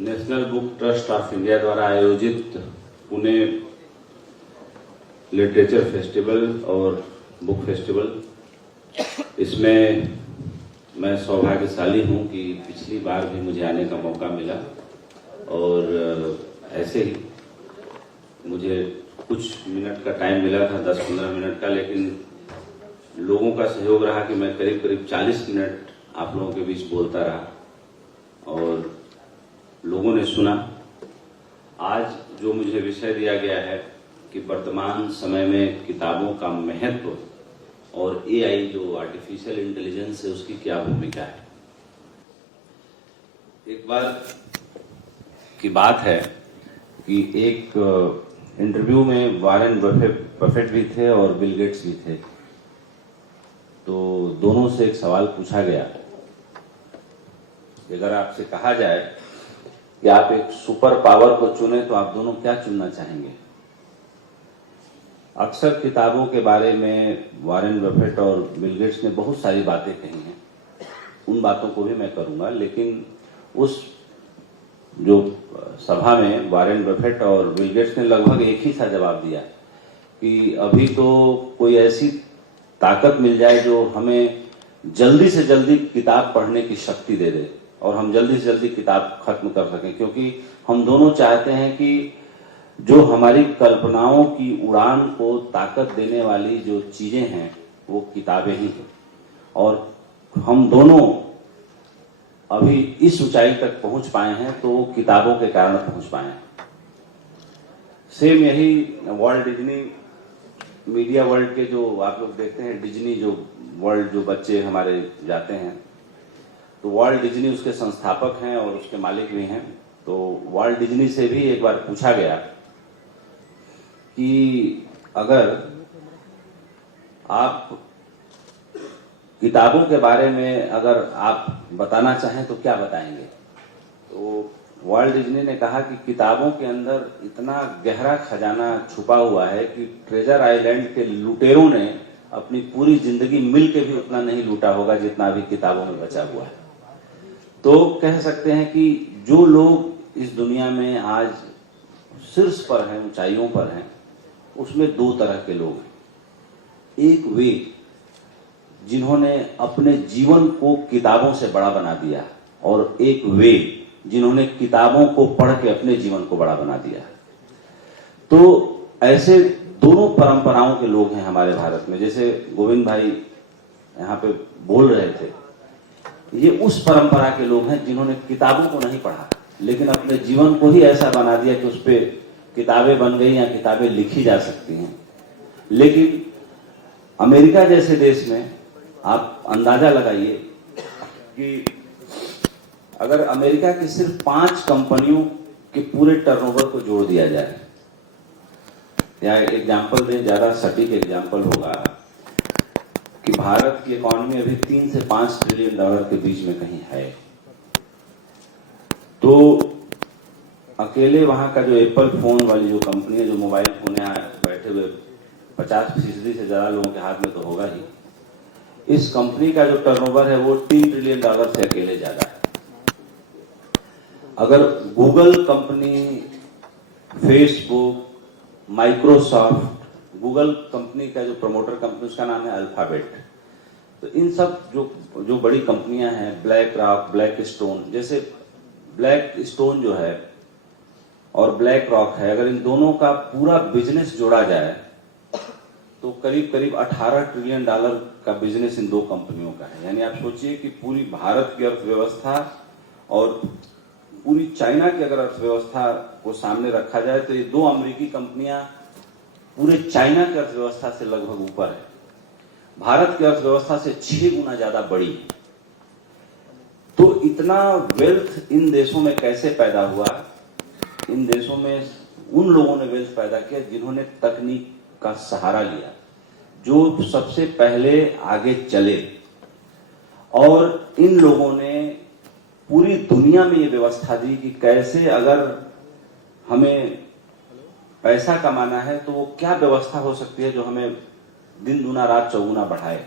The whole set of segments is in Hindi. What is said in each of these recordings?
National book trust of India द्वारा आयोजित पुणे लिटरेचर फेस्टिवल और बुक फेस्टिवल, इसमें मैं सौभाग्यशाली हूं कि पिछली बार भी मुझे आने का मौका मिला और ऐसे ही मुझे कुछ मिनट का टाइम मिला था, 10-15 मिनट का, लेकिन लोगों का सहयोग रहा कि मैं करीब करीब 40 मिनट आप लोगों के बीच बोलता रहा और लोगों ने सुना। आज जो मुझे विषय दिया गया है कि वर्तमान समय में किताबों का महत्व और एआई जो आर्टिफिशियल इंटेलिजेंस है उसकी क्या भूमिका है। एक बार की बात है कि एक इंटरव्यू में वॉरेन बफेट भी थे और बिल गेट्स भी थे, तो दोनों से एक सवाल पूछा गया, अगर आपसे कहा जाए कि आप एक सुपर पावर को चुने तो आप दोनों क्या चुनना चाहेंगे। अक्सर किताबों के बारे में वॉरेन बफेट और बिल गेट्स ने बहुत सारी बातें कही हैं, उन बातों को भी मैं करूंगा, लेकिन उस जो सभा में वॉरेन बफेट और बिल गेट्स ने लगभग एक ही सा जवाब दिया कि अभी तो कोई ऐसी ताकत मिल जाए जो हमें जल्दी से जल्दी किताब पढ़ने की शक्ति दे दे और हम जल्दी से जल्दी किताब खत्म कर सकें, क्योंकि हम दोनों चाहते हैं कि जो हमारी कल्पनाओं की उड़ान को ताकत देने वाली जो चीजें हैं वो किताबें ही हैं और हम दोनों अभी इस ऊंचाई तक पहुंच पाए हैं तो वो किताबों के कारण पहुंच पाए हैं। सेम यही वॉल्ट डिज्नी मीडिया वर्ल्ड के जो आप लोग देखते हैं, डिज्नी जो वर्ल्ड जो बच्चे हमारे जाते हैं, तो वॉल्ट डिज्नी उसके संस्थापक हैं और उसके मालिक भी हैं। तो वॉल्ट डिज्नी से भी एक बार पूछा गया कि अगर आप किताबों के बारे में अगर आप बताना चाहें तो क्या बताएंगे। तो वॉल्ट डिज्नी ने कहा कि किताबों के अंदर इतना गहरा खजाना छुपा हुआ है कि ट्रेजर आइलैंड के लुटेरों ने अपनी पूरी जिंदगी मिल के भी उतना नहीं लूटा होगा जितना अभी किताबों में बचा हुआ है। तो कह सकते हैं कि जो लोग इस दुनिया में आज शीर्ष पर हैं, ऊंचाइयों पर हैं, उसमें दो तरह के लोग हैं। एक वे जिन्होंने अपने जीवन को किताबों से बड़ा बना दिया और एक वे जिन्होंने किताबों को पढ़ के अपने जीवन को बड़ा बना दिया। तो ऐसे दोनों परंपराओं के लोग हैं हमारे भारत में। जैसे गोविंद भाई यहाँ पे बोल रहे थे, ये उस परंपरा के लोग हैं जिन्होंने किताबों को नहीं पढ़ा लेकिन अपने जीवन को ही ऐसा बना दिया कि उस पर किताबें बन गई या किताबें लिखी जा सकती हैं। लेकिन अमेरिका जैसे देश में आप अंदाजा लगाइए कि अगर अमेरिका की सिर्फ 5 कंपनियों के पूरे टर्नओवर को जोड़ दिया जाए, या एग्जाम्पल दें, ज्यादा सटीक एग्जाम्पल होगा कि भारत की इकॉनमी अभी 3 से 5 ट्रिलियन डॉलर के बीच में कहीं है, तो अकेले वहां का जो एप्पल फोन वाली जो कंपनी है, जो मोबाइल फोन यहाँ बैठे हुए 50% से ज्यादा लोगों के हाथ में तो होगा ही, इस कंपनी का जो टर्नओवर है वो 3 ट्रिलियन डॉलर से अकेले ज्यादा है। अगर Google company, Facebook, Microsoft, Google company का जो प्रमोटर कंपनी उसका नाम है अल्फाबेट, तो इन सब जो बड़ी कंपनियां हैं, ब्लैक रॉक, ब्लैक स्टोन, जैसे ब्लैक स्टोन जो है और ब्लैक रॉक है, अगर इन दोनों का पूरा बिजनेस जोड़ा जाए तो करीब करीब 18 ट्रिलियन डॉलर का बिजनेस इन दो कंपनियों का है। यानी आप सोचिए कि पूरी भारत की अर्थव्यवस्था और पूरी चाइना की अगर अर्थव्यवस्था को सामने रखा जाए तो ये दो अमेरिकी कंपनियां पूरे चाइना की अर्थव्यवस्था से लगभग ऊपर है, भारत की अर्थव्यवस्था से 6 गुना ज्यादा बड़ी है। तो इतना वेल्थ इन देशों में कैसे पैदा हुआ। इन देशों में उन लोगों ने वेल्थ पैदा किया जिन्होंने तकनीक का सहारा लिया, जो सबसे पहले आगे चले, और इन लोगों ने पूरी दुनिया में ये व्यवस्था दी कि कैसे अगर हमें पैसा कमाना है तो वो क्या व्यवस्था हो सकती है जो हमें दिन दूना रात चौगुना बढ़ाए।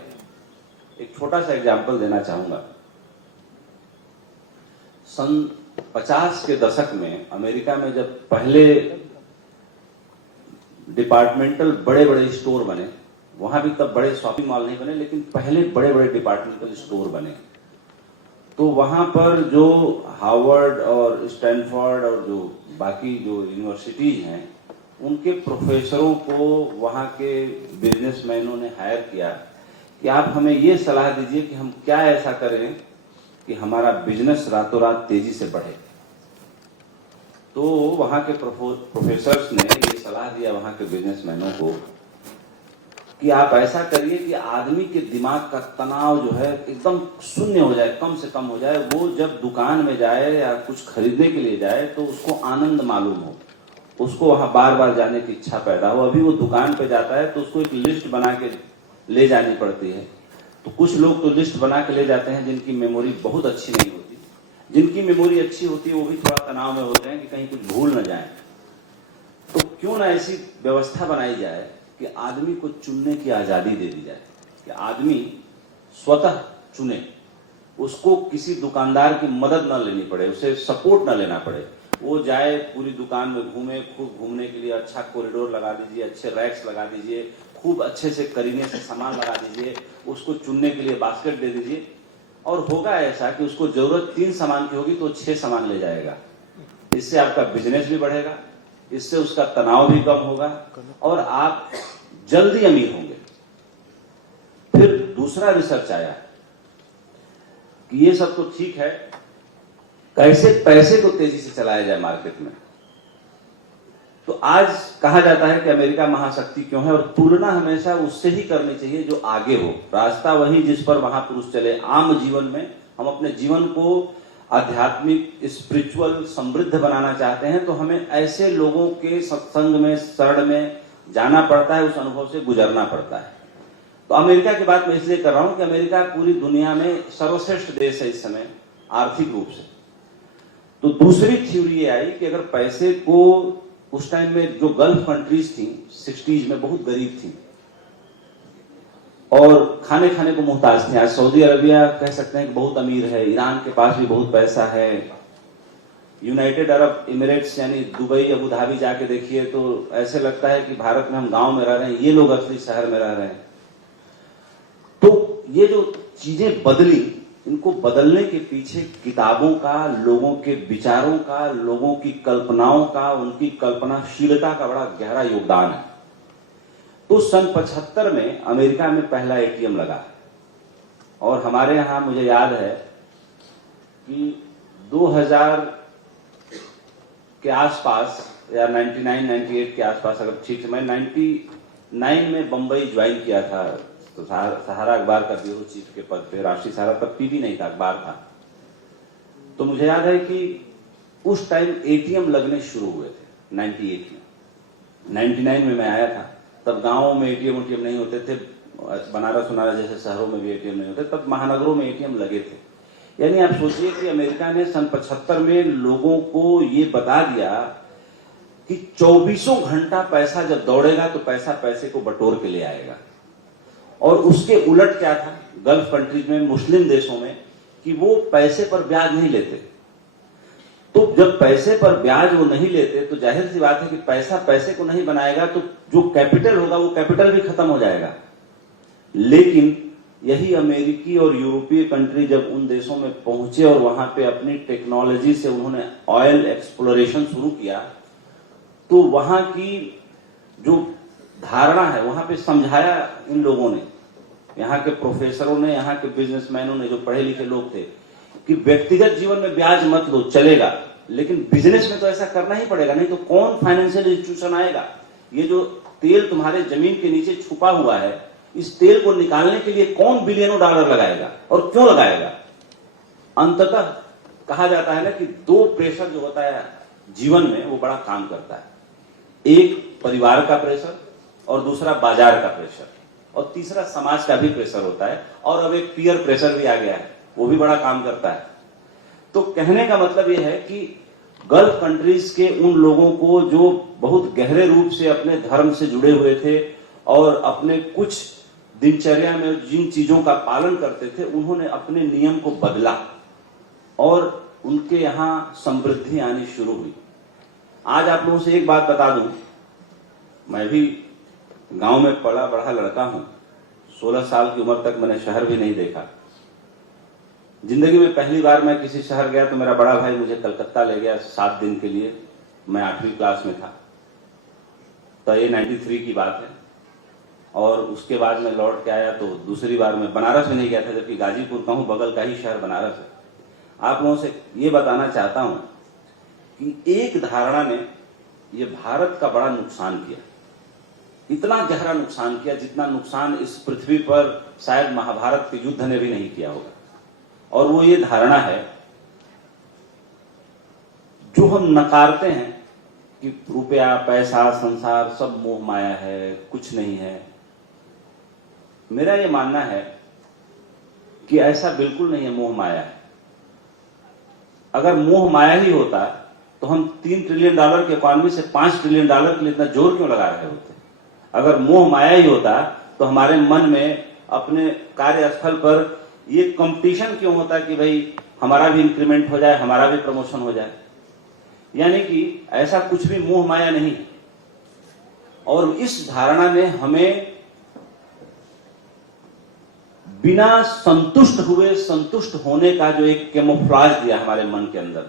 एक छोटा सा एग्जाम्पल देना चाहूंगा। सन 50 के दशक में अमेरिका में जब पहले डिपार्टमेंटल बड़े बड़े स्टोर बने, वहां भी तब बड़े शॉपिंग मॉल नहीं बने, लेकिन पहले बड़े बड़े डिपार्टमेंटल स्टोर बने, तो वहां पर जो हार्वर्ड और स्टैनफोर्ड और जो बाकी जो यूनिवर्सिटीज हैं, उनके प्रोफेसरों को वहां के बिजनेसमैनों ने हायर किया कि आप हमें ये सलाह दीजिए कि हम क्या ऐसा करें कि हमारा बिजनेस रातों रात तेजी से बढ़े। तो वहां के प्रोफेसर्स ने ये सलाह दिया वहां के बिजनेसमैनों को कि आप ऐसा करिए कि आदमी के दिमाग का तनाव जो है एकदम शून्य हो जाए, कम से कम हो जाए। वो जब दुकान में जाए या कुछ खरीदने के लिए जाए तो उसको आनंद मालूम हो, उसको वहां बार बार जाने की इच्छा पैदा हो। अभी वो दुकान पे जाता है तो उसको एक लिस्ट बना के ले जानी पड़ती है। तो कुछ लोग तो लिस्ट बना के ले जाते हैं जिनकी मेमोरी बहुत अच्छी नहीं होती, जिनकी मेमोरी अच्छी होती है वो भी थोड़ा तनाव में होते हैं कि कहीं कुछ भूल न जाए। तो क्यों ना ऐसी व्यवस्था बनाई जाए कि आदमी को चुनने की आजादी दे दी जाए, कि आदमी स्वतः चुने, उसको किसी दुकानदार की मदद न लेनी पड़े, उसे सपोर्ट न लेना पड़े। वो जाए पूरी दुकान में घूमे, खूब घूमने के लिए अच्छा कॉरिडोर लगा दीजिए, अच्छे रैक्स लगा दीजिए, खूब अच्छे से करीने से सामान लगा दीजिए, उसको चुनने के लिए बास्केट दे दीजिए। और होगा ऐसा कि उसको जरूरत 3 सामान की होगी तो 6 सामान ले जाएगा। इससे आपका बिजनेस भी बढ़ेगा, इससे उसका तनाव भी कम होगा और आप जल्दी अमीर होंगे। फिर दूसरा रिसर्च आया कि ये सब तो ठीक है, कैसे पैसे को तेजी से चलाया जाए मार्केट में। तो आज कहा जाता है कि अमेरिका महाशक्ति क्यों है, और तुलना हमेशा उससे ही करनी चाहिए जो आगे हो, रास्ता वही जिस पर महापुरुष चले। आम जीवन में हम अपने जीवन को आध्यात्मिक, स्पिरिचुअल, समृद्ध बनाना चाहते हैं तो हमें ऐसे लोगों के सत्संग में, शरण में जाना पड़ता है, उस अनुभव से गुजरना पड़ता है। तो अमेरिका की बात मैं इसलिए कर रहा हूं कि अमेरिका पूरी दुनिया में सर्वश्रेष्ठ देश है इस समय आर्थिक रूप से। तो दूसरी थ्योरी ये आई कि अगर पैसे को, उस टाइम में जो गल्फ कंट्रीज थी 60s में बहुत गरीब थी और खाने खाने को मुहताज थे। आज सऊदी अरबिया कह सकते हैं कि बहुत अमीर है, ईरान के पास भी बहुत पैसा है, यूनाइटेड अरब इमिरेट्स यानी दुबई, अबू धाबी जाके देखिए तो ऐसे लगता है कि भारत में हम गांव में रह रहे हैं, ये लोग असली शहर में रह रहे हैं। तो ये जो चीजें बदली, इनको बदलने के पीछे किताबों का, लोगों के विचारों का, लोगों की कल्पनाओं का, उनकी कल्पनाशीलता का बड़ा गहरा योगदान है। तो सन 75 में अमेरिका में पहला एटीएम लगा और हमारे यहां मुझे याद है कि 2000 के आसपास या 99-98 के आसपास, अगर ठीक से, मैं 99 में बंबई ज्वाइन किया था, तो सहारा अखबार का ब्यूरो चीफ के पद पे, राष्ट्रीय सहारा, तब टीवी नहीं था, अखबार था। तो मुझे याद है कि उस टाइम एटीएम लगने शुरू हुए थे 98 में। 99 में मैं आया था, तब गांवों में एटीएम नहीं होते थे, बनारस जैसे शहरों में भी एटीएम नहीं होते, तब महानगरों में एटीएम लगे थे। यानी आप सोचिए कि अमेरिका ने सन 75 में लोगों को ये बता दिया कि 24 घंटा पैसा जब दौड़ेगा तो पैसा पैसे को बटोर के ले आएगा। और उसके उलट क्या था गल्फ कंट्रीज में, मुस्लिम देशों में, कि वो पैसे पर ब्याज नहीं लेते। तो जब पैसे पर ब्याज वो नहीं लेते तो जाहिर सी बात है कि पैसा पैसे को नहीं बनाएगा, तो जो कैपिटल होगा वो कैपिटल भी खत्म हो जाएगा। लेकिन यही अमेरिकी और यूरोपीय कंट्री जब उन देशों में पहुंचे और वहां पे अपनी टेक्नोलॉजी से उन्होंने ऑयल एक्सप्लोरेशन शुरू किया, तो वहां की जो धारणा है वहां पे समझाया इन लोगों ने, यहाँ के प्रोफेसरों ने, यहाँ के बिजनेसमैनों ने, जो पढ़े लिखे लोग थे, कि व्यक्तिगत जीवन में ब्याज मत लो, चलेगा, लेकिन बिजनेस में तो ऐसा करना ही पड़ेगा, नहीं तो कौन फाइनेंशियल इंस्टीट्यूशन आएगा। ये जो तेल तुम्हारे जमीन के नीचे छुपा हुआ है, इस तेल को निकालने के लिए कौन बिलियनों डॉलर लगाएगा और क्यों लगाएगा। अंततः कहा जाता है ना कि 2 प्रेशर जो होता है जीवन में वो बड़ा काम करता है, एक परिवार का प्रेशर और दूसरा बाजार का प्रेशर, और तीसरा समाज का भी प्रेशर होता है, और अब एक पीयर प्रेशर भी आ गया है, वो भी बड़ा काम करता है। तो कहने का मतलब यह है कि गल्फ कंट्रीज के उन लोगों को जो बहुत गहरे रूप से अपने धर्म से जुड़े हुए थे और अपने कुछ दिनचर्या में जिन चीजों का पालन करते थे, उन्होंने अपने नियम को बदला और उनके यहाँ समृद्धि आनी शुरू हुई। आज आप लोगों से एक बात बता दूं, मैं भी गांव में पला बढ़ा लड़का हूं। 16 साल की उम्र तक मैंने शहर भी नहीं देखा। जिंदगी में पहली बार मैं किसी शहर गया तो मेरा बड़ा भाई मुझे कलकत्ता ले गया 7 दिन के लिए। मैं 8वीं क्लास में था, तो ये 93 की बात है। और उसके बाद मैं लौट के आया तो दूसरी बार मैं बनारस में नहीं गया था, जबकि गाजीपुर का हूं, बगल का ही शहर बनारस है। आप लोगों से ये बताना चाहता हूं कि एक धारणा ने ये भारत का बड़ा नुकसान किया, इतना गहरा नुकसान किया जितना नुकसान इस पृथ्वी पर शायद महाभारत के युद्ध ने भी नहीं किया होगा। और वो ये धारणा है जो हम नकारते हैं कि रुपया, पैसा, संसार सब मोह माया है, कुछ नहीं है। मेरा ये मानना है कि ऐसा बिल्कुल नहीं है, मोह माया है। अगर मोह माया ही होता तो हम $3 ट्रिलियन की इकोनॉमी से $5 ट्रिलियन के लिए इतना जोर क्यों लगा रहे होते? अगर मोह माया ही होता तो हमारे मन में अपने कार्यस्थल पर ये कंपटीशन क्यों होता कि भाई हमारा भी इंक्रीमेंट हो जाए, हमारा भी प्रमोशन हो जाए। यानी कि ऐसा कुछ भी मोह माया नहीं। और इस धारणा ने हमें बिना संतुष्ट हुए संतुष्ट होने का जो एक कैमोफ्लेज दिया हमारे मन के अंदर,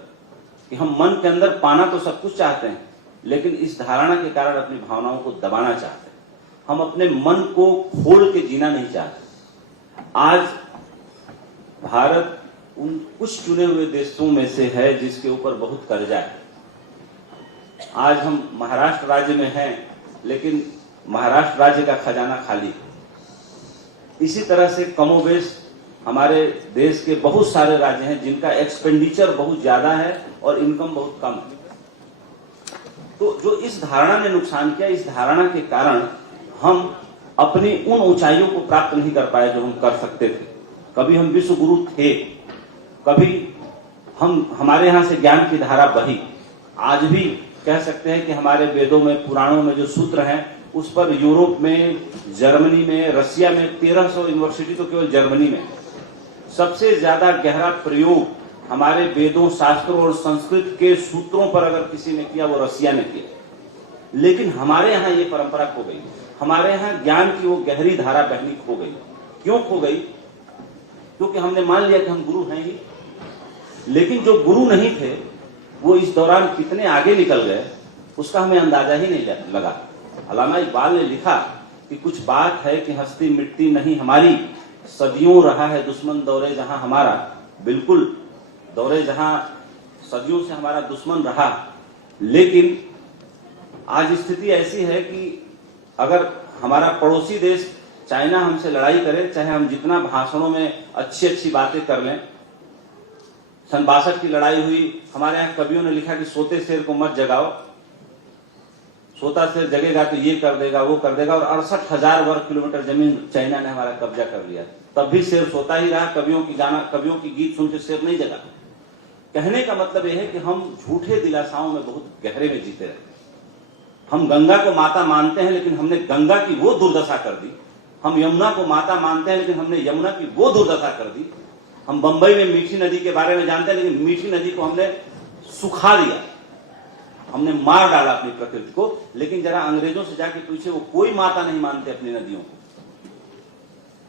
कि हम मन के अंदर पाना तो सब कुछ चाहते हैं, लेकिन इस धारणा के कारण अपनी भावनाओं को दबाना चाहते हैं। हम अपने मन को खोल के जीना नहीं चाहते। आज भारत उन कुछ चुने हुए देशों में से है जिसके ऊपर बहुत कर्जा है। आज हम महाराष्ट्र राज्य में हैं, लेकिन महाराष्ट्र राज्य का खजाना खाली है। इसी तरह से कमोबेश हमारे देश के बहुत सारे राज्य हैं जिनका एक्सपेंडिचर बहुत ज्यादा है और इनकम बहुत कम है। तो जो इस धारणा ने नुकसान किया, इस धारणा के कारण हम अपनी उन ऊंचाइयों को प्राप्त नहीं कर पाए जो हम कर सकते थे। कभी हम विश्व गुरु थे, कभी हमारे यहां से ज्ञान की धारा बही। आज भी कह सकते हैं कि हमारे वेदों में, पुराणों में जो सूत्र हैं उस पर यूरोप में, जर्मनी में, रसिया में 1300 यूनिवर्सिटी तो केवल जर्मनी में। सबसे ज्यादा गहरा प्रयोग हमारे वेदों, शास्त्रों और संस्कृत के सूत्रों पर अगर किसी ने किया वो रसिया ने किया। लेकिन हमारे यहाँ ये परंपरा खो गई। हमारे यहाँ ज्ञान की वो गहरी धारा बहनी खो गई। क्यों खो गई? क्योंकि हमने मान लिया कि हम गुरु हैं ही। लेकिन जो गुरु नहीं थे वो इस दौरान कितने आगे निकल गए उसका हमें अंदाजा ही नहीं लगा। अल्लामा इकबाल ने लिखा कि कुछ बात है कि हस्ती मिटती नहीं हमारी, सदियों रहा है दुश्मन दौरे जहां हमारा। बिल्कुल, दौरे जहां सदियों से हमारा दुश्मन रहा। लेकिन आज स्थिति ऐसी है कि अगर हमारा पड़ोसी देश चाइना हमसे लड़ाई करे, चाहे हम जितना भाषणों में अच्छी अच्छी बातें कर लें। सन 62 की लड़ाई हुई, हमारे यहाँ कवियों ने लिखा कि सोते शेर को मत जगाओ, सोता शेर जगेगा तो ये कर देगा, वो कर देगा। और 68,000 वर्ग किलोमीटर जमीन चाइना ने हमारा कब्जा कर लिया, तब भी शेर सोता ही रहा। कवियों की गीत सुन के शेर नहीं जगा। कहने का मतलब यह है कि हम झूठे दिलासाओं में बहुत गहरे में जीते रहे। हम गंगा को माता मानते हैं, लेकिन हमने गंगा की वो दुर्दशा कर दी। हम यमुना को माता मानते हैं, लेकिन हमने यमुना की वो दुर्दशा कर दी। हम बंबई में मीठी नदी के बारे में जानते हैं, लेकिन मीठी नदी को हमने सुखा दिया, हमने मार डाला अपनी प्रकृति को। लेकिन जरा अंग्रेजों से जाके पूछे, वो कोई माता नहीं मानते अपनी नदियों को,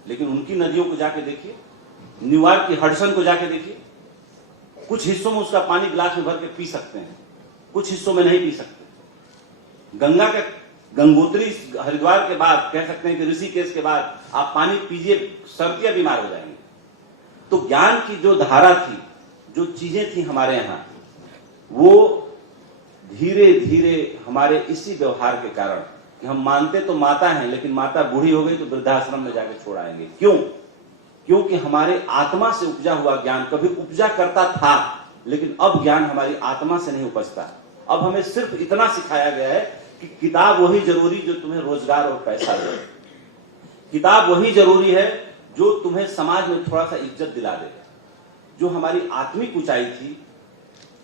लेकिन उनकी नदियों को जाके देखिए, न्यूयॉर्क की हडसन को जाके देखिए। कुछ हिस्सों में उसका पानी गिलास में भर के पी सकते हैं, कुछ हिस्सों में नहीं पी सकते। गंगा के गंगोत्री हरिद्वार के बाद, कह सकते हैं कि ऋषिकेश के बाद आप पानी पीजिए, सर्दियां बीमार हो जाएंगे। तो ज्ञान की जो धारा थी, जो चीजें थी हमारे यहां, वो धीरे धीरे हमारे इसी व्यवहार के कारण कि हम मानते तो माता हैं, लेकिन माता बूढ़ी हो गई तो वृद्धाश्रम में जाके छोड़ आएंगे। क्यों? क्योंकि हमारे आत्मा से उपजा हुआ ज्ञान कभी उपजा करता था, लेकिन अब ज्ञान हमारी आत्मा से नहीं उपजता। अब हमें सिर्फ इतना सिखाया गया है कि किताब वही जरूरी जो तुम्हें रोजगार और पैसा दे। किताब वही जरूरी है जो तुम्हें समाज में थोड़ा सा इज्जत दिला दे। जो हमारी आत्मिक ऊंचाई थी,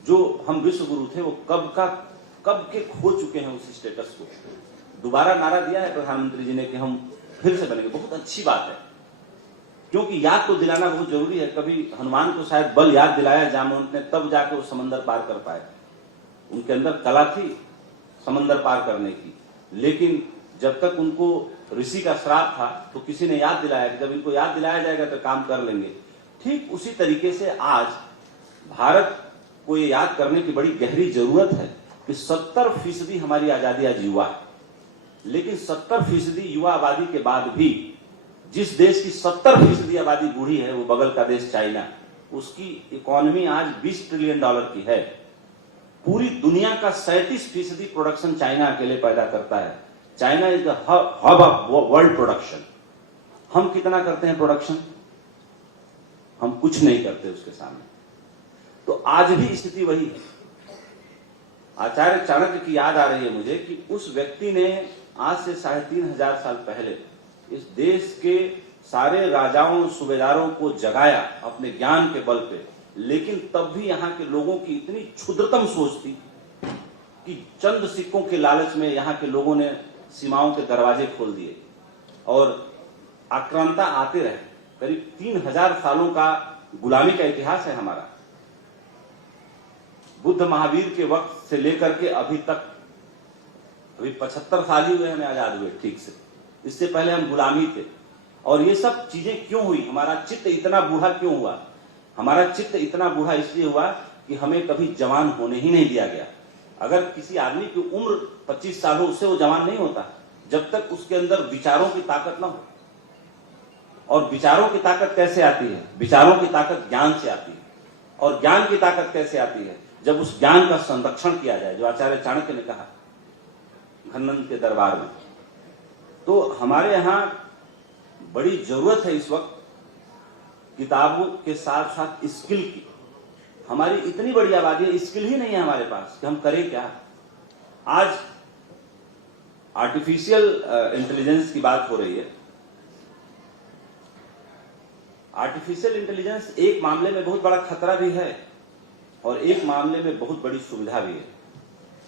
जो हम विश्व गुरु थे, वो कब के खो चुके हैं उस स्टेटस को। दोबारा नारा दिया है प्रधानमंत्री जी ने कि हम फिर से बनेंगे, बहुत अच्छी बात है। क्योंकि याद तो दिलाना बहुत जरूरी है। कभी हनुमान को शायद बल याद दिलाया जामवंत ने, तब जाके वो समंदर पार कर पाए। उनके अंदर कला थी समंदर पार करने की, लेकिन जब तक उनको ऋषि का श्राप था तो किसी ने याद दिलाया कि जब इनको याद दिलाया जाएगा तो काम कर लेंगे। ठीक उसी तरीके से आज भारत को ये याद करने की बड़ी गहरी जरूरत है कि 70% हमारी आजादी आज युवा है, लेकिन 70% युवा आबादी के बाद भी जिस देश की 70% आबादी बूढ़ी है, वो बगल का देश चाइना, उसकी इकोनॉमी आज $20 ट्रिलियन की है। पूरी दुनिया का 37% प्रोडक्शन चाइना अकेले पैदा करता है। China is the hub of world production. हम कितना करते हैं प्रोडक्शन? हम कुछ नहीं करते उसके सामने। तो आज भी स्थिति वही है। आचार्य चाणक्य की याद आ रही है मुझे कि उस व्यक्ति ने आज से 3500 साल पहले इस देश के सारे राजाओं सूबेदारों को जगाया अपने ज्ञान के बल पे, लेकिन तब भी यहाँ के लोगों की इतनी क्षुद्रतम सोच थी कि चंद सिक्कों के लालच में यहाँ के लोगों ने सीमाओं के दरवाजे खोल दिए और आक्रांता आते रहे। करीब 3000 सालों का गुलामी का इतिहास है हमारा। बुद्ध महावीर के वक्त से लेकर के अभी तक, अभी 75 साल ही हुए हमें आजाद हुए ठीक से, इससे पहले हम गुलामी थे। और ये सब चीजें क्यों हुई? हमारा चित्त इतना बूढ़ा क्यों हुआ? हमारा चित्त इतना बूढ़ा इसलिए हुआ कि हमें कभी जवान होने ही नहीं दिया गया। अगर किसी आदमी की उम्र 25 साल हो, उससे वो जवान नहीं होता जब तक उसके अंदर विचारों की ताकत ना हो। और विचारों की ताकत कैसे आती है? विचारों की ताकत ज्ञान से आती है। और ज्ञान की ताकत कैसे आती है? जब उस ज्ञान का संरक्षण किया जाए, जो आचार्य चाणक्य ने कहा घनंद के दरबार में। तो हमारे यहां बड़ी जरूरत है इस वक्त किताबों के साथ साथ स्किल की। हमारी इतनी बड़ी आबादी है, स्किल ही नहीं है हमारे पास कि हम करें क्या। आज आर्टिफिशियल इंटेलिजेंस की बात हो रही है। आर्टिफिशियल इंटेलिजेंस एक मामले में बहुत बड़ा खतरा भी है और एक मामले में बहुत बड़ी सुविधा भी है।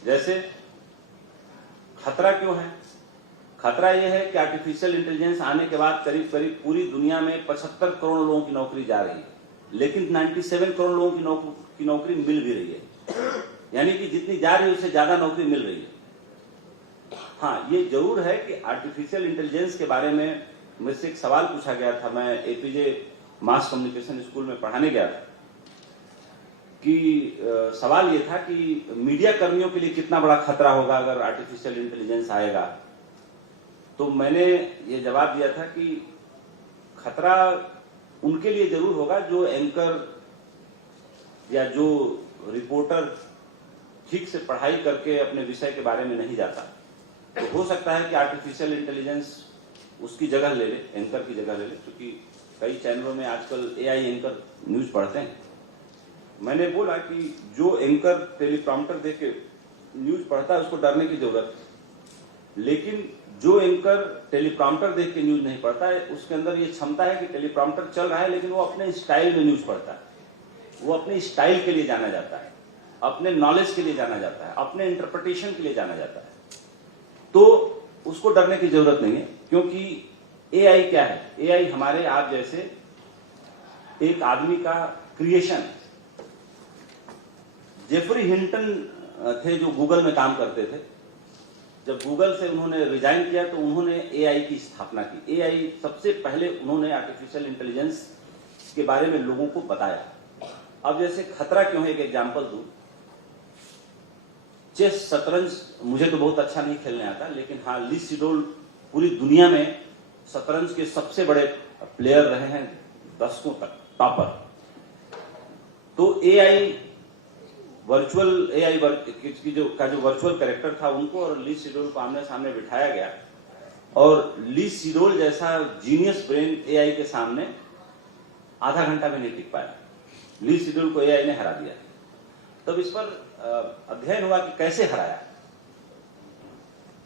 जैसे खतरा क्यों है? खतरा यह है कि आर्टिफिशियल इंटेलिजेंस आने के बाद करीब करीब पूरी दुनिया में 75 करोड़ लोगों की नौकरी जा रही है, लेकिन 97 करोड़ लोगों की नौकरी मिल भी रही है। यानी कि जितनी जा रही है उससे ज्यादा नौकरी मिल रही है। हाँ, ये जरूर है कि आर्टिफिशियल इंटेलिजेंस के बारे में मुझसे एक सवाल पूछा गया था। मैं एपीजे मास कम्युनिकेशन स्कूल में पढ़ाने गया था कि सवाल ये था कि मीडिया कर्मियों के लिए कितना बड़ा खतरा होगा अगर आर्टिफिशियल इंटेलिजेंस आएगा। तो मैंने ये जवाब दिया था कि खतरा उनके लिए जरूर होगा जो एंकर या जो रिपोर्टर ठीक से पढ़ाई करके अपने विषय के बारे में नहीं जाता। तो हो सकता है कि आर्टिफिशियल इंटेलिजेंस उसकी जगह ले ले, एंकर की जगह ले ले, क्योंकि कई चैनलों में आजकल एआई एंकर न्यूज पढ़ते हैं। मैंने बोला कि जो एंकर टेलीप्रॉम्प्टर देख के न्यूज पढ़ता है उसको डरने की जरूरत है, लेकिन जो एंकर टेलीप्रॉम्प्टर देख के न्यूज नहीं पढ़ता है उसके अंदर ये क्षमता है कि टेलीप्रॉम्प्टर चल रहा है लेकिन वो अपने स्टाइल में न्यूज पढ़ता है। वो अपने स्टाइल के लिए जाना जाता है, अपने नॉलेज के लिए जाना जाता है, अपने इंटरप्रिटेशन के लिए जाना जाता है। तो उसको डरने की जरूरत नहीं है, क्योंकि एआई क्या है? एआई हमारे आप जैसे एक आदमी का क्रिएशन है। जेफरी हिंटन थे जो गूगल में काम करते थे। जब गूगल से उन्होंने रिजाइन किया तो उन्होंने एआई की स्थापना की। एआई सबसे पहले उन्होंने आर्टिफिशियल इंटेलिजेंस के बारे में लोगों को बताया। अब जैसे खतरा क्यों है, एक एग्जांपल दूं। चेस, शतरंज मुझे तो बहुत अच्छा नहीं खेलने आता, लेकिन हाँ, ली सिडोल पूरी दुनिया में शतरंज के सबसे बड़े प्लेयर रहे हैं, दशकों तक टॉपर। तो एआई वर्चुअल एआई की जो वर्चुअल कैरेक्टर था उनको और ली सिडोल को आमने सामने बिठाया गया और ली सिडोल जैसा जीनियस ब्रेन एआई के सामने आधा घंटा में नहीं टिक पाया। ली सिडोल को एआई ने हरा दिया। तब इस पर अध्ययन हुआ कि कैसे हराया।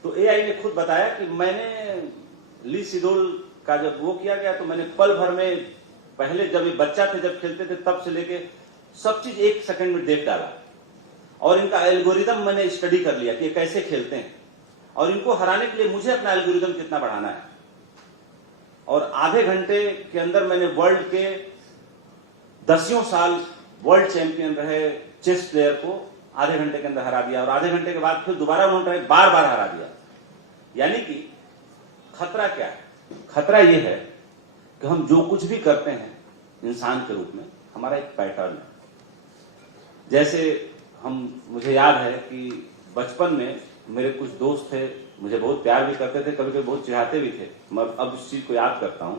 तो एआई ने खुद बताया कि मैंने ली सिडोल का जब वो किया गया तो मैंने पल भर में, पहले जब ये बच्चा थे जब खेलते थे तब से लेके सब चीज 1 सेकंड में देख डाला और इनका एल्गोरिदम मैंने स्टडी कर लिया कि ये कैसे खेलते हैं और इनको हराने के लिए मुझे अपना एल्गोरिदम कितना बढ़ाना है। और आधे घंटे के अंदर मैंने वर्ल्ड के 10 साल वर्ल्ड चैंपियन रहे चेस प्लेयर को आधे घंटे के अंदर हरा दिया, और आधे घंटे के बाद फिर दोबारा उन्होंने बार बार हरा दिया। यानी कि खतरा क्या है? खतरा यह है कि हम जो कुछ भी करते हैं इंसान के रूप में, हमारा एक पैटर्न है। जैसे मुझे याद है कि बचपन में मेरे कुछ दोस्त थे, मुझे बहुत प्यार भी करते थे, कभी कभी बहुत चिढ़ाते भी थे। मैं अब उस चीज को याद करता हूं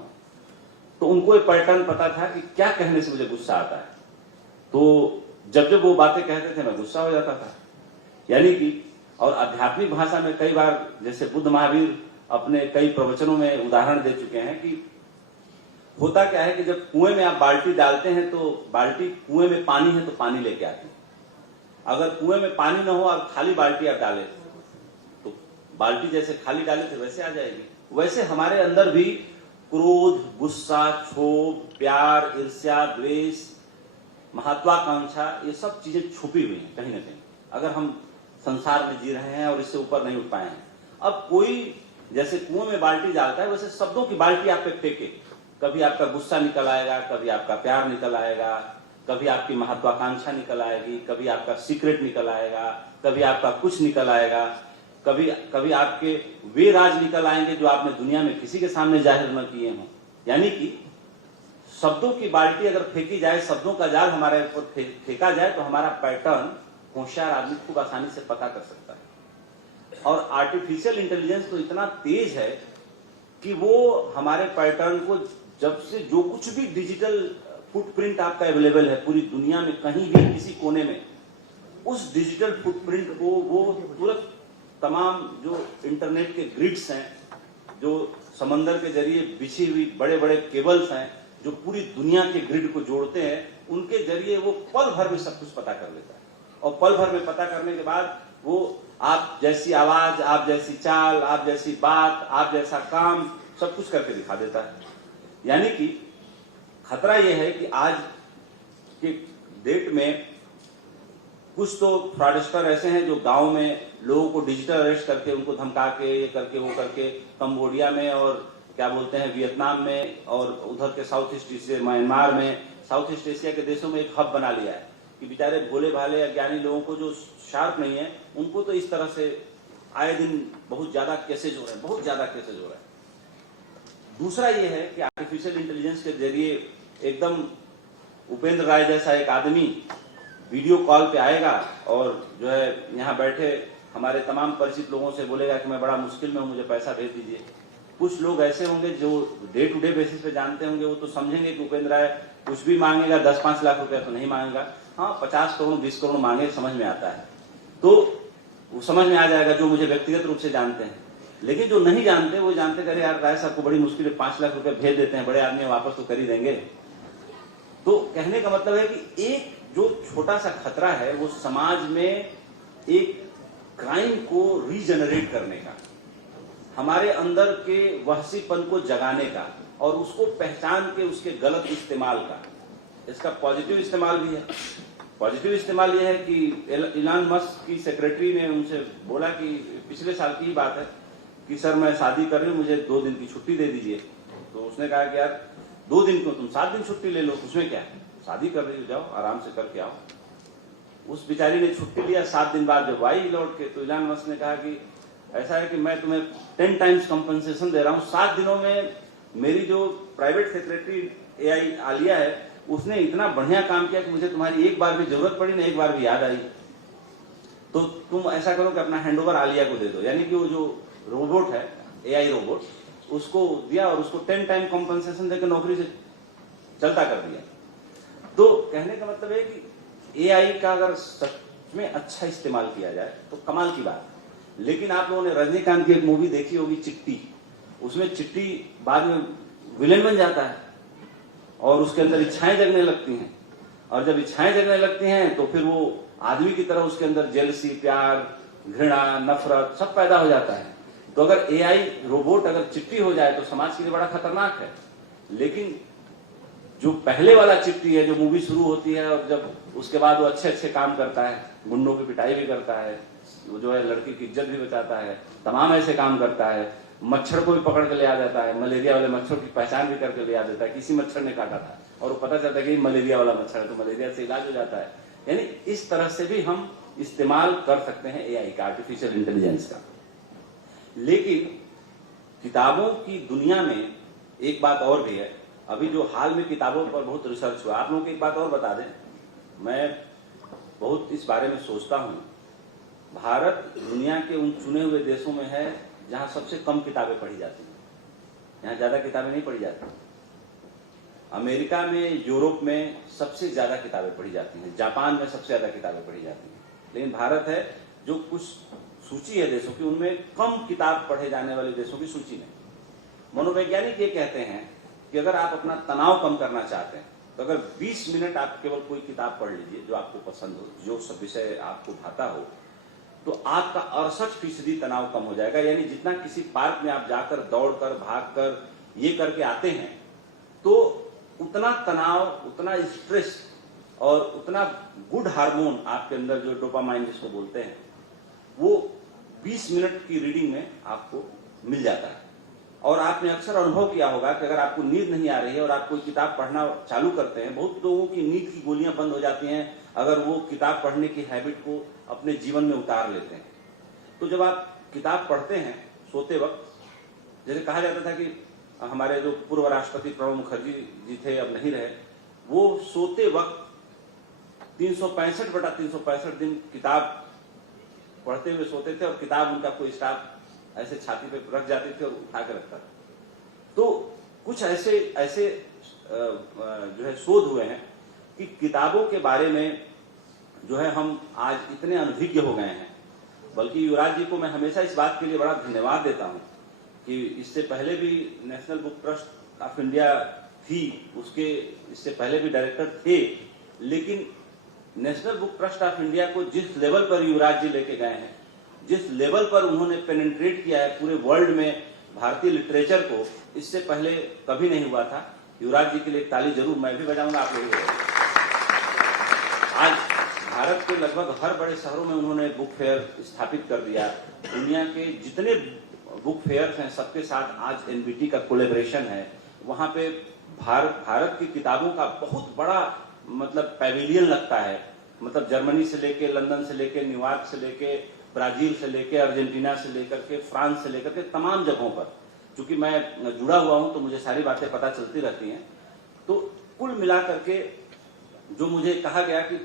तो उनको एक पैटर्न पता था कि क्या कहने से मुझे गुस्सा आता है, तो जब जब वो बातें कहते थे मैं गुस्सा हो जाता था। यानी कि और आध्यात्मिक भाषा में कई बार, जैसे बुद्ध महावीर अपने कई प्रवचनों में उदाहरण दे चुके हैं कि होता क्या है कि जब कुएं में आप बाल्टी डालते हैं तो बाल्टी, कुएं में पानी है तो पानी लेके आती है। अगर कुएं में पानी ना हो और खाली बाल्टी आप डालें तो बाल्टी जैसे खाली डाले थे वैसे आ जाएगी। वैसे हमारे अंदर भी क्रोध, गुस्सा, क्षोभ, प्यार, ईर्ष्या, द्वेष, महत्वाकांक्षा, ये सब चीजें छुपी हुई हैं कहीं ना कहीं, अगर हम संसार में जी रहे हैं और इससे ऊपर नहीं उठ पाए हैं। अब कोई जैसे कुएं में बाल्टी डालता है, वैसे शब्दों की बाल्टी आप पे फेंके, कभी आपका गुस्सा निकल आएगा, कभी आपका प्यार निकल आएगा, कभी आपकी महत्वाकांक्षा निकल आएगी, कभी आपका सीक्रेट निकल आएगा, कभी आपका कुछ निकल आएगा, कभी आपके वे राज निकल आएंगे जो आपने दुनिया में किसी के सामने जाहिर न किए हों। यानी कि शब्दों की बाल्टी अगर फेंकी जाए, शब्दों का जाल हमारे ऊपर फेंका जाए तो हमारा पैटर्न होशियार आदमी खूब आसानी से पता कर सकता है। और आर्टिफिशियल इंटेलिजेंस तो इतना तेज है कि वो हमारे पैटर्न को, जब से जो कुछ भी डिजिटल फुटप्रिंट आपका अवेलेबल है पूरी दुनिया में, कहीं भी किसी कोने में, उस डिजिटल फुटप्रिंट को वो तुरंत तमाम जो इंटरनेट के ग्रिड्स हैं, जो समंदर के जरिए बिछी हुई बड़े बड़े केबल्स हैं जो पूरी दुनिया के ग्रिड को जोड़ते हैं, उनके जरिए वो पल भर में सब कुछ पता कर लेता है। और पल भर में पता करने के बाद वो आप जैसी आवाज, आप जैसी चाल, आप जैसी बात, आप जैसा काम, सब कुछ करके दिखा देता है। यानी कि खतरा यह है कि आज के डेट में कुछ तो फ्रॉडस्टर ऐसे हैं जो गांव में लोगों को डिजिटल अरेस्ट करके, उनको धमका के, ये करके, वो करके, कंबोडिया में और क्या बोलते हैं वियतनाम में, और उधर के साउथ ईस्ट एशिया, म्यांमार में, साउथ ईस्ट एशिया के देशों में एक हब बना लिया है कि बेचारे भोले भाले अज्ञानी लोगों को जो शार्प नहीं है, उनको तो इस तरह से आए दिन बहुत ज्यादा केसेज हो रहे हैं, बहुत ज्यादा केसेज हो रहे हैं। दूसरा ये है कि आर्टिफिशियल इंटेलिजेंस के जरिए एकदम उपेंद्र राय जैसा एक आदमी वीडियो कॉल पे आएगा और जो है यहाँ बैठे हमारे तमाम परिचित लोगों से बोलेगा कि मैं बड़ा मुश्किल में हूँ, मुझे पैसा भेज दीजिए। कुछ लोग ऐसे होंगे जो डे टू डे बेसिस पे जानते होंगे, वो तो समझेंगे कि उपेंद्र राय कुछ भी मांगेगा, 10-5 लाख रुपया तो नहीं मांगेगा, हाँ 50 करोड़ 20 करोड़ मांगे, समझ में आता है, तो वो समझ में आ जाएगा जो मुझे व्यक्तिगत रूप से जानते हैं। लेकिन जो नहीं जानते वो जानते कि अरे यार राय साहब को बड़ी मुश्किल है, 5 लाख रुपया भेज देते हैं, बड़े आदमी वापस तो कर ही देंगे। तो कहने का मतलब है कि एक जो छोटा सा खतरा है वो समाज में एक क्राइम को रीजनरेट करने का, हमारे अंदर के वहसीपन को जगाने का और उसको पहचान के उसके गलत इस्तेमाल का। इसका पॉजिटिव इस्तेमाल भी है। पॉजिटिव इस्तेमाल यह है कि इलान मस्क की सेक्रेटरी ने उनसे बोला कि पिछले साल की ही बात है कि सर मैं शादी कर रही हूँ, मुझे 2 दिन की छुट्टी दे दीजिए। तो उसने कहा कि यार 2 दिन क्यों, तुम 7 दिन छुट्टी ले लो, उसमें क्या है, शादी कर रही हो, जाओ आराम से करके आओ। उस बेचारी ने छुट्टी लिया। 7 दिन बाद जब आई लौट के, तो इलान मस्क ने कहा कि ऐसा है कि मैं तुम्हें 10 टाइम्स कंपनसेशन दे रहा हूँ। 7 दिनों में मेरी जो प्राइवेट सेक्रेटरी एआई आलिया है उसने इतना बढ़िया काम किया कि मुझे तुम्हारी एक बार भी जरूरत पड़ी ना, एक बार भी याद आई। तो तुम ऐसा करो कि अपना हैंडओवर आलिया को दे दो। यानी कि वो जो रोबोट है, एआई रोबोट, उसको दिया और उसको 10 टाइम कंपनसेशन देकर नौकरी से चलता कर दिया। तो कहने का मतलब है कि एआई का अगर सच में अच्छा इस्तेमाल किया जाए तो कमाल की बात है। लेकिन आप लोगों ने रजनीकांत की एक मूवी देखी होगी चिट्टी, उसमें चिट्टी बाद में विलेन बन जाता है और उसके अंदर इच्छाएं जगने लगती हैं, और जब इच्छाएं जगने लगती हैं तो फिर वो आदमी की तरह उसके अंदर जेलसी, प्यार, घृणा, नफरत सब पैदा हो जाता है। तो अगर एआई रोबोट अगर चिट्टी हो जाए तो समाज के लिए बड़ा खतरनाक है। लेकिन जो पहले वाला चिट्टी है, जो मूवी शुरू होती है और जब उसके बाद वो अच्छे अच्छे काम करता है, गुंडों की पिटाई भी करता है, वो जो है लड़की की इज्जत भी बचाता है, तमाम ऐसे काम करता है, मच्छर को भी पकड़ के ले आ जाता है, मलेरिया वाले मच्छर की पहचान भी करके ले आ देता है, किसी मच्छर ने काटा था और वो पता चलता है कि मलेरिया वाला मच्छर है, तो मलेरिया से इलाज हो जाता है। यानी इस तरह से भी हम इस्तेमाल कर सकते हैं एआई का, आर्टिफिशियल इंटेलिजेंस का। लेकिन किताबों की दुनिया में एक बात और भी है, अभी जो हाल में किताबों पर बहुत रिसर्च हुआ, आप लोगों को एक बात और बता दें, मैं बहुत इस बारे में सोचता हूं, भारत दुनिया के उन चुने हुए देशों में है जहां सबसे कम किताबें पढ़ी जाती हैं, यहाँ ज्यादा किताबें नहीं पढ़ी जाती। अमेरिका में, यूरोप में सबसे ज्यादा किताबें पढ़ी जाती हैं, जापान में सबसे ज्यादा किताबें पढ़ी जाती हैं। लेकिन भारत है जो कुछ सूची है देशों की, उनमें कम किताब पढ़े जाने वाले देशों की सूची नहीं। मनोवैज्ञानिक ये कहते हैं कि अगर आप अपना तनाव कम करना चाहते हैं तो अगर 20 मिनट आप केवल कोई किताब पढ़ लीजिए जो आपको पसंद हो, जो सब विषय आपको भाता हो, तो आपका 68% तनाव कम हो जाएगा। यानी जितना किसी पार्क में आप जाकर दौड़कर भागकर ये करके आते हैं, तो उतना तनाव, उतना स्ट्रेस और उतना गुड हार्मोन आपके अंदर जो डोपामाइन जिसको बोलते हैं, वो 20 मिनट की रीडिंग में आपको मिल जाता है। और आपने अक्सर अनुभव किया होगा कि अगर आपको नींद नहीं आ रही है और आप कोई किताब पढ़ना चालू करते हैं, बहुत लोगों की नींद की गोलियां बंद हो जाती हैं अगर वो किताब पढ़ने की हैबिट को अपने जीवन में उतार लेते हैं। तो जब आप किताब पढ़ते हैं सोते वक्त, जैसे कहा जाता था कि हमारे जो पूर्व राष्ट्रपति प्रणब मुखर्जी जी थे, अब नहीं रहे, वो सोते वक्त 365/365 दिन किताब पढ़ते हुए सोते थे और किताब उनका कोई स्टाफ ऐसे छाती पे रख जाती थी और उठा के रखता था। तो कुछ ऐसे जो है शोध हुए हैं कि किताबों के बारे में जो है हम आज इतने अनभिज्ञ हो गए हैं। बल्कि युवराज जी को मैं हमेशा इस बात के लिए बड़ा धन्यवाद देता हूं कि इससे पहले भी national book trust of India थी, उसके इससे पहले भी डायरेक्टर थे, लेकिन national book trust of India को जिस लेवल पर युवराज जी लेके गए हैं, जिस लेवल पर उन्होंने पेनिट्रेट किया है पूरे वर्ल्ड में भारतीय लिटरेचर को, इससे पहले कभी नहीं हुआ था। युवराज जी के लिए ताली जरूर मैं भी बजाऊंगा, आप लोग। आज भारत के लगभग हर बड़े शहरों में उन्होंने बुक फेयर स्थापित कर दिया। दुनिया के जितने बुक फेयर हैं सबके साथ आज एनबीटी का कोलैबोरेशन है। वहां पे भारत की किताबों का बहुत बड़ा मतलब पैविलियन लगता है, मतलब जर्मनी से लेके, लंदन से लेके, न्यूयॉर्क से लेके, ब्राजील से लेके, अर्जेंटीना से लेकर के, फ्रांस से लेकर के तमाम जगहों पर, क्योंकि मैं जुड़ा हुआ हूं तो मुझे सारी बातें पता चलती रहती हैं। तो कुल मिलाकर के जो मुझे कहा गया कि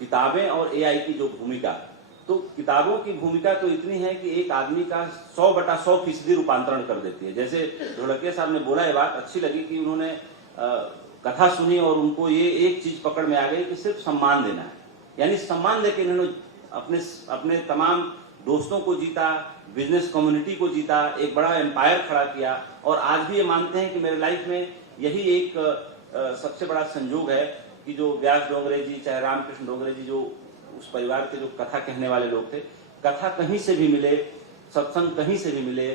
किताबें और एआई की जो भूमिका, तो किताबों की भूमिका तो इतनी है कि एक आदमी का 100/100% रूपांतरण कर देती है। जैसे ढोलकिया साहब ने बोला, ये बात अच्छी लगी कि उन्होंने कथा सुनी और उनको ये एक चीज पकड़ में आ गई कि सिर्फ सम्मान देना है। यानी सम्मान देके इन्होंने अपने तमाम दोस्तों को जीता, बिजनेस कम्युनिटी को जीता, एक बड़ा एम्पायर खड़ा किया। और आज भी ये मानते हैं कि मेरे लाइफ में यही एक सबसे बड़ा संयोग है कि जो व्यास डोंगरे जी, चाहे रामकृष्ण डोंगरे जी, जो उस परिवार के जो कथा कहने वाले लोग थे, कथा कहीं से भी मिले, सत्संग कहीं से भी मिले।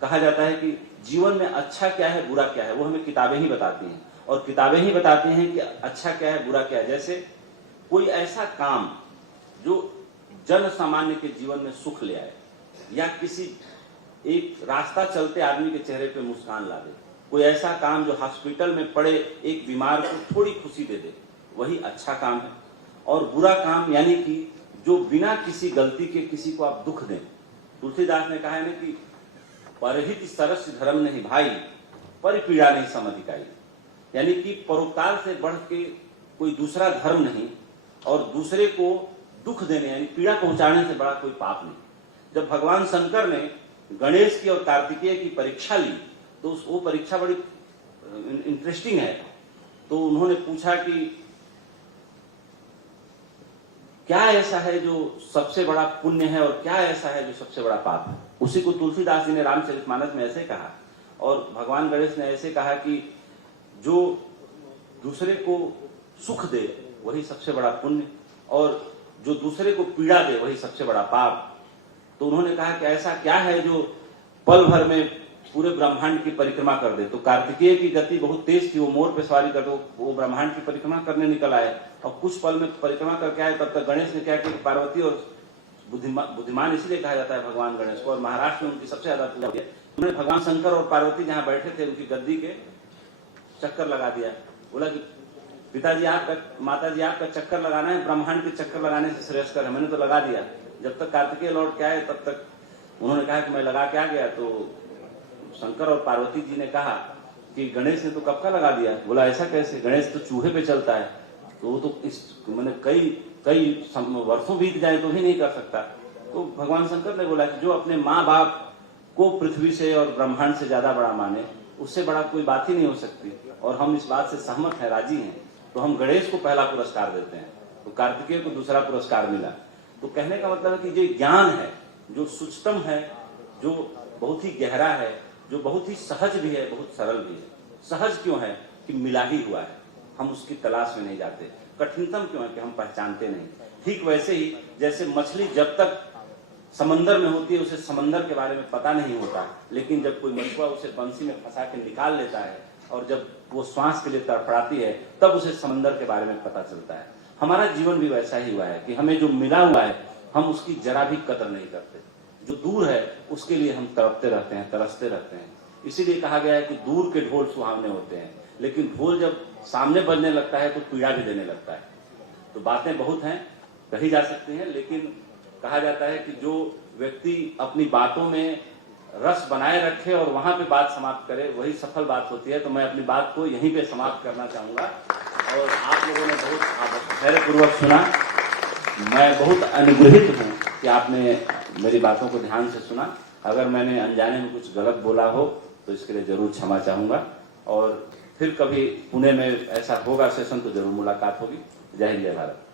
कहा जाता है कि जीवन में अच्छा क्या है, बुरा क्या है, वो हमें किताबें ही बताती हैं। और किताबें ही बताती हैं कि अच्छा क्या है, बुरा क्या है। जैसे कोई ऐसा काम जो जन सामान्य के जीवन में सुख ले आए, या किसी एक रास्ता चलते आदमी के चेहरे पे मुस्कान ला दे, कोई ऐसा काम जो हॉस्पिटल में पड़े एक बीमार को थोड़ी खुशी दे दे, वही अच्छा काम है। और बुरा काम यानी कि जो बिना किसी गलती के किसी को आप दुख दें। तुलसीदास ने कहा है ना कि परहित सरस धर्म नहीं भाई, पर पीड़ा नहीं सम अधिकाई। यानी कि परोपकार से बढ़ के कोई दूसरा धर्म नहीं, और दूसरे को दुख देने यानी पीड़ा पहुंचाने से बड़ा कोई पाप नहीं। जब भगवान शंकर ने गणेश की और कार्तिकेय की परीक्षा ली, तो वो परीक्षा बड़ी इंटरेस्टिंग है। तो उन्होंने पूछा कि क्या ऐसा है जो सबसे बड़ा पुण्य है और क्या ऐसा है जो सबसे बड़ा पाप है। उसी को तुलसीदास जी ने रामचरितमानस में ऐसे कहा, और भगवान गणेश ने ऐसे कहा कि जो दूसरे को सुख दे वही सबसे बड़ा पुण्य, और जो दूसरे को पीड़ा दे वही सबसे बड़ा पाप। तो उन्होंने कहा कि ऐसा क्या है जो पल भर में पूरे ब्रह्मांड की परिक्रमा कर दे। तो कार्तिकेय की गति बहुत तेज थी, वो मोर पे सवारी कर दो, वो ब्रह्मांड की परिक्रमा करने निकल आए और कुछ पल में परिक्रमा करके आए। तब तक गणेश ने क्या किया, पार्वती, और बुद्धिमान इसलिए कहा जाता है भगवान गणेश को, और महाराष्ट्र में उनकी सबसे ज्यादा पूजा है उन्होंने भगवान शंकर और पार्वती जहां बैठे थे उनकी गद्दी के चक्कर लगा दिया। बोला कि पिताजी आपका, माताजी आपका चक्कर लगाना है ब्रह्मांड के चक्कर लगाने से श्रेष्ठ है। मैंने तो लगा दिया। जब तक कार्तिकेय लौट के आए तब तक उन्होंने कहा कि मैं लगा के आ गया। तो शंकर और पार्वती जी ने कहा कि गणेश ने तो कब का लगा दिया। बोला ऐसा कैसे, गणेश तो चूहे पे चलता है, तो वो तो इस मैंने कई वर्षों बीत जाए तो भी नहीं कर सकता। तो भगवान शंकर ने बोला कि जो अपने माँ बाप को पृथ्वी से और ब्रह्मांड से ज्यादा बड़ा माने, उससे बड़ा कोई बात ही नहीं हो सकती। और हम इस बात से सहमत हैं, राजी हैं। तो हम गणेश को पहला पुरस्कार देते हैं, तो कार्तिकेय को दूसरा पुरस्कार मिला। तो कहने का मतलब है कि जो ज्ञान है, जो सूक्ष्म है, जो बहुत ही गहरा है, जो बहुत ही सहज भी है, बहुत सरल भी है। सहज क्यों है कि मिला ही हुआ है, हम उसकी तलाश में नहीं जाते। कठिनतम क्यों है कि हम पहचानते नहीं। ठीक वैसे ही जैसे मछली जब तक समंदर में होती है उसे समंदर के बारे में पता नहीं होता, लेकिन जब कोई मछुआ उसे बंसी में फंसा के निकाल लेता है और जब वो श्वास के लिए तड़फड़ाती है तब उसे समंदर के बारे में पता चलता है। हमारा जीवन भी वैसा ही हुआ है कि हमें जो मिला हुआ है हम उसकी जरा भी कदर नहीं करते। जो दूर है उसके लिए हम तड़पते रहते हैं, तरसते रहते हैं। इसीलिए कहा गया है कि दूर के ढोल सुहावने होते हैं, लेकिन ढोल जब सामने बजने लगता है तो पीड़ा भी देने लगता है। तो बातें बहुत हैं, कही जा सकती हैं, लेकिन कहा जाता है कि जो व्यक्ति अपनी बातों में रस बनाए रखे और वहां पे बात समाप्त करे वही सफल बात होती है। तो मैं अपनी बात को यहीं पे समाप्त करना चाहूंगा। और आप लोगों ने बहुत धैर्यपूर्वक सुना। मैं बहुत अनुग्रहित हूं कि आपने मेरी बातों को ध्यान से सुना। अगर मैंने अनजाने में कुछ गलत बोला हो तो इसके लिए जरूर क्षमा चाहूंगा। और फिर कभी पुणे में ऐसा होगा सेशन तो जरूर मुलाकात होगी। जय हिंद, जय भारत।